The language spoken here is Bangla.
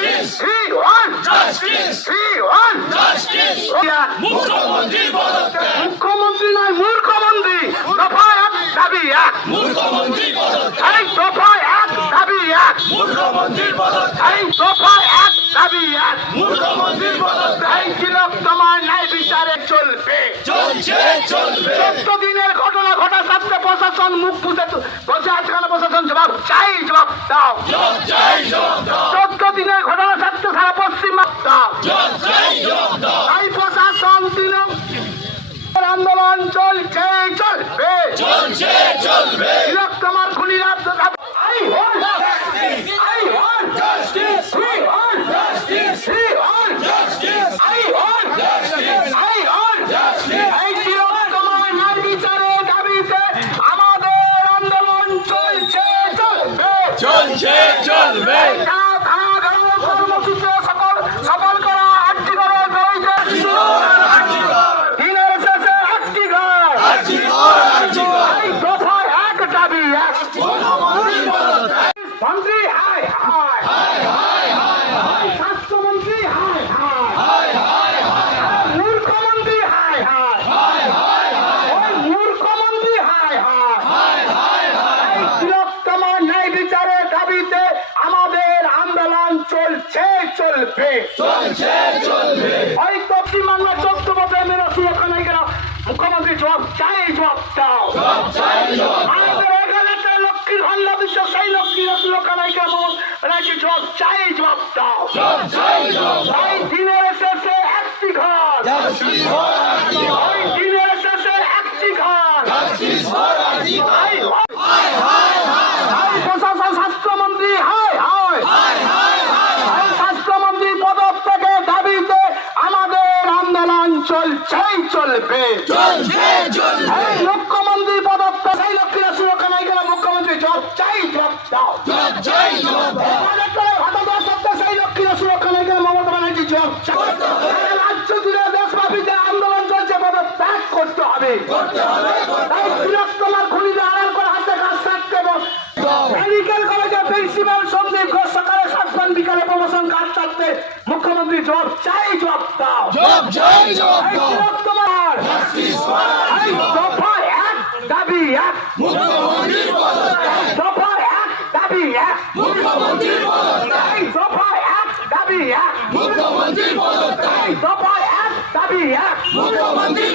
Justice! Three one Justice! মুখ্যমন্ত্রী পদত্যাগ! মুখ্যমন্ত্রী নয় মূর্খমন্ত্রী দফা এক দাবি এক! মুখ্যমন্ত্রী পদত্যাগ! এই দফা এক দাবি এক! মুখ্যমন্ত্রী পদত্যাগ! এই দফা এক দাবি এক! মুখ্যমন্ত্রী পদত্যাগ! এই তিলক তোমার ন্যায় বিচারে চলবে! চলছে চলবে! চোদ্দ দিনের ঘটনা ঘটা সাথে প্রশাসন মুখ বুঝে বসে আছে কেন? প্রশাসন জবাব চাই জবাব দাও! জব চাই দাও! চলছে চলবে চলছে চলবে তিলক তোমার খুনিরা আই হন আই হন Justice! ফ্রি হন Justice! ফ্রি হন Justice! আই Justice! আই! এই দাবিতে আমাদের আন্দোলন চলছে চলবে চলছে চলবে ধারা ধারা কর্মসূচি সকল সফল করা আটটি করে বেরিয়ে দিনের শেষে একটি ঘর এই দফায় এক দাবি এক মন্ত্রী হাই হাই স্বাস্থ্যমন্ত্রী হাই হাই মূর্খমন্ত্রী হাই হাই ওই মূর্খমন্ত্রী হাই হাই এই তিলোত্তমার ন্যায় বিচারের দাবিতে আমাদের আন্দোলন চলছে চলবে। চলছে চলবে। ওই চোদ্দ বছর মুখ্যমন্ত্রী জবাব চাই জবাব দাও। আমাদের এখানে লক্ষ্মীর ভান্ডার দিচ্ছ সেই লক্ষ্মীর জবাব চাই জবাব দাও। ওই দিনের শেষে একটি ঘর। ওই দিনের শেষে একটি ঘর Arjiva! এই এই প্রশাসন স্বাস্থ্যমন্ত্রী হায় হায় এই স্বাস্থ্যমন্ত্রী পদত্যাগের দাবিতে আমাদের আন্দোলন চলছেই চলবে। মুখ্যমন্ত্রী পদত্যাগ সেই লক্ষ্মীরা সুরক্ষা নাই কেন মুখ্যমন্ত্রী। জব চাই জব দাও চাই জব সুরক্ষা নাই মমতা ব্যানার্জি চাই। রাজ্য জুড়ে দেশব্যাপী যে আন্দোলন চলছে পদত্যাগ করতে হবে। করতে হবে তাই বিরক্ত খুনিদের থাকতে মুখ্যমন্ত্রী জব চাই জব দাও। জব চাই জব এই দাও। Arjiva! দফা এক দাবি এক। মুখ্যমন্ত্রী দফা এক দাবি এক। মুখ্যমন্ত্রী দফা এক দাবি এক। মুখ্যমন্ত্রী দফা এক দাবি এক। মুখ্যমন্ত্রী